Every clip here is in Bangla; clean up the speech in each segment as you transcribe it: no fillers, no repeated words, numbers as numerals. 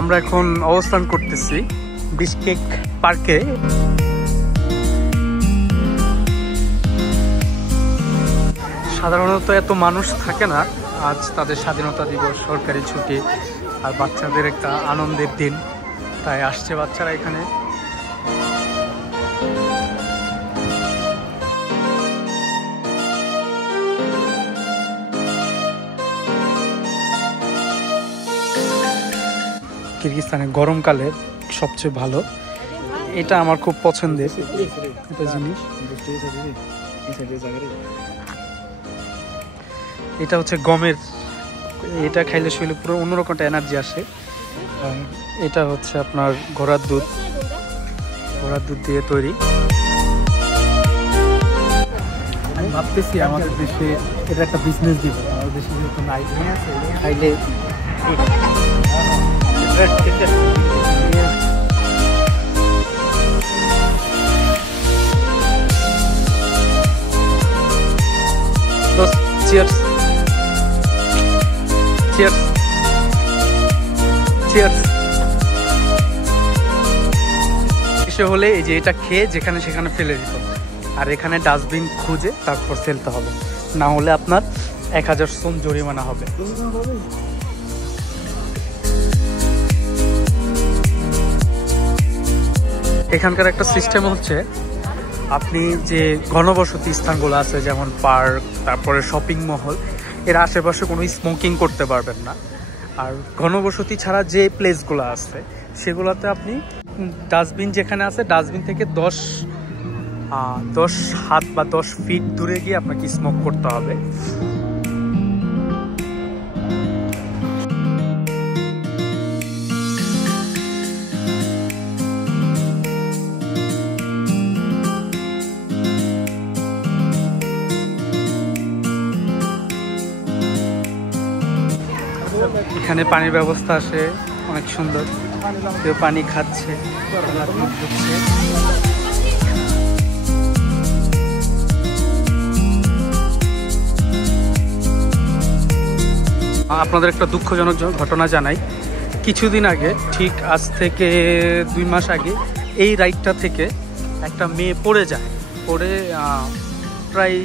আমরা এখন অবস্থান করতেছি বিশকেক পার্কে। সাধারণত এত মানুষ থাকে না, আজ তাদের স্বাধীনতা দিবস, সরকারি ছুটি আর বাচ্চাদের একটা আনন্দের দিন, তাই আসছে বাচ্চারা এখানে। কিরগিজস্তানে গরমকালে সবচেয়ে ভালো, এটা আমার খুব পছন্দের একটা জিনিস। এটা হচ্ছে গমের, এটা খাইলে শরীরে পুরো অন্যরকম একটা এনার্জি আসে। এটা হচ্ছে আপনার ঘোড়ার দুধ দিয়ে তৈরি। আমি ভাবতেছি আমাদের দেশে এটা একটা বিজনেস দিব, আমাদের দেশে যেহেতু নাই, খাইলে Cheers. Cheers. Cheers. এসে হলে এই যে এটা খেয়ে যেখানে সেখানে ফেলে দিত, আর এখানে ডাস্টবিন খুঁজে তারপর ফেলতে হবে, না হলে আপনার 1000 সোম জরিমানা হবে। এখানকার একটা সিস্টেম হচ্ছে, আপনি যে ঘনবসতি স্থানগুলো আছে যেমন পার্ক, তারপরে শপিং মহল, এর আশেপাশে কোনো স্মোকিং করতে পারবেন না। আর ঘনবসতি ছাড়া যে প্লেসগুলো আছে সেগুলোতে আপনি ডাস্টবিন যেখানে আছে ডাস্টবিন থেকে 10 হাত বা 10 ফিট দূরে গিয়ে আপনাকে স্মোক করতে হবে। এখানে পানির ব্যবস্থা আছে অনেক সুন্দর, কেউ পানি খাচ্ছে, আপনাদের একটা দুঃখজনক ঘটনা জানাই। কিছুদিন আগে, ঠিক আজ থেকে 2 মাস আগে, এই রাইডটা থেকে একটা মেয়ে পড়ে যায়, প্রায়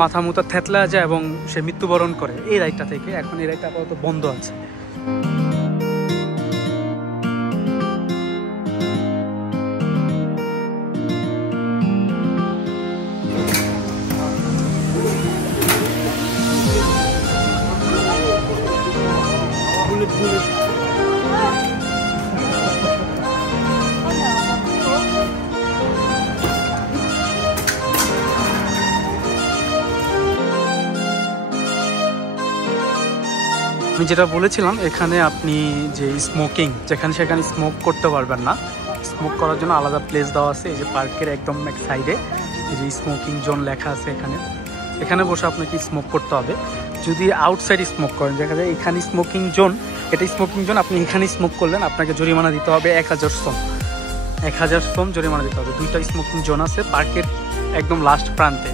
মাথা মুথা থেতলা যায় এবং সে মৃত্যুবরণ করে এই রাইডটা থেকে। এখন এই রাইডটা আপাতত বন্ধ আছে। আমি যেটা বলেছিলাম, এখানে আপনি যে স্মোকিং যেখানে সেখানে স্মোক করতে পারবেন না। স্মোক করার জন্য আলাদা প্লেস দেওয়া আছে, এই যে পার্কের একদম এক সাইডে এই যে স্মোকিং জোন লেখা আছে, এখানে বসে আপনাকে স্মোক করতে হবে। যদি আউটসাইড স্মোক করেন, দেখা যায় এখানে স্মোকিং জোন, এটা স্মোকিং জোন, আপনি এখানে স্মোক করলেন আপনাকে জরিমানা দিতে হবে 1000 সোম। 1000 সোম জরিমানা দিতে হবে। 2টা স্মোকিং জোন আছে পার্কের একদম লাস্ট প্রান্তে।